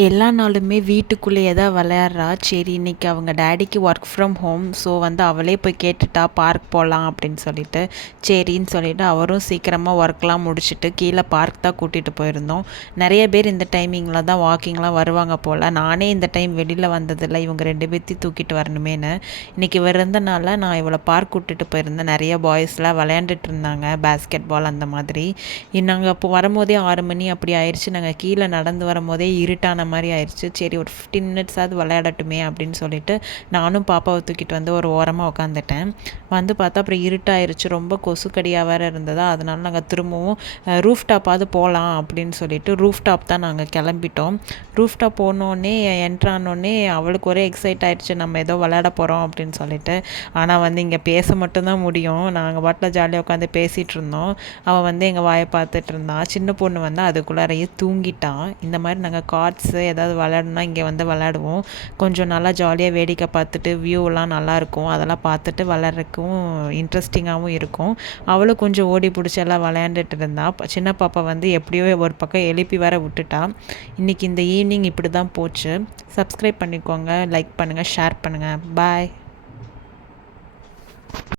எல்லா நாளுமே வீட்டுக்குள்ளேயே தான் விளையாடுறா. சரி இன்னைக்கு அவங்க டாடிக்கு ஒர்க் ஃப்ரம் ஹோம். ஸோ வந்து அவளே போய் கேட்டுட்டா பார்க் போகலாம் அப்படின்னு சொல்லிட்டு. சரின்னு சொல்லிட்டு அவரும் சீக்கிரமாக ஒர்க்லாம் முடிச்சுட்டு கீழே பார்க் தான் கூட்டிகிட்டு போயிருந்தோம். நிறைய பேர் இந்த டைமிங்கில் தான் வாக்கிங்லாம் வருவாங்க போல். நானே இந்த டைம் வெளியில் வந்ததில்லை, இவங்க 2 பேர்த்தையும் தூக்கிட்டு வரணுமேனு. இன்றைக்கி இருந்தனால நான் இவளை பார்க் கூட்டிகிட்டு போயிருந்தேன். நிறைய பாய்ஸ்லாம் விளையாண்டுட்டு இருந்தாங்க, பேஸ்கெட் பால் அந்த மாதிரி. நாங்கள் அப்போ வரும்போதே 6 மணி அப்படி ஆயிடுச்சு. நாங்கள் கீழே நடந்து வரும்போதே இருட்டான மாதிரி ஆயிடுச்சு. சரி ஒரு 15 மினிட்ஸாவது விளையாடட்டுமே அப்படின்னு சொல்லிட்டு நானும் பாப்பாவை தூக்கிட்டு வந்து ஒரு ஓரமாக உட்காந்துட்டேன். வந்து பார்த்தா அப்புறம் இருட்டாயிருச்சு, ரொம்ப கொசுக்கடியாக வேறு இருந்ததா. அதனால நாங்கள் திரும்பவும் ரூஃப் டாப்பாவது போகலாம் அப்படின்னு சொல்லிட்டு ரூஃப் டாப் தான் நாங்கள் கிளம்பிட்டோம். ரூஃப் டாப் போனோடனே என்ட்ரானோடனே அவளுக்கு ஒரே எக்ஸைட் ஆகிடுச்சு, நம்ம ஏதோ விளையாட போகிறோம் அப்படின்னு சொல்லிட்டு. ஆனால் வந்து இங்கே பேச மட்டும்தான் முடியும். நாங்கள் பாட்டில் ஜாலியாக உட்காந்து பேசிகிட்டு இருந்தோம். அவள் வந்து எங்கள் வாயை பார்த்துட்டு இருந்தான். சின்ன பொண்ணு வந்து அதுக்குள்ளாரையே தூங்கிட்டான். இந்த மாதிரி நாங்கள் கார்ட்ஸு ஏதாவது விளையாடணுன்னா இங்கே வந்து விளையாடுவோம். கொஞ்சம் நல்லா ஜாலியாக வேடிக்கை பார்த்துட்டு வியூவெலாம் நல்லாயிருக்கும். அதெல்லாம் பார்த்துட்டு விளையாடுறதுக்கும் இன்ட்ரெஸ்டிங்காகவும் இருக்கும். அவளும் கொஞ்சம் ஓடி பிடிச்சி எல்லாம் விளையாண்டுட்டு இருந்தா. சின்ன பாப்பா வந்து எப்படியோ ஒரு பக்கம் எழுப்பி வேற விட்டுட்டா. இன்றைக்கி இந்த ஈவினிங் இப்படி தான் போச்சு. சப்ஸ்கிரைப் பண்ணிக்கோங்க, லைக் பண்ணுங்கள், ஷேர் பண்ணுங்கள். பாய்.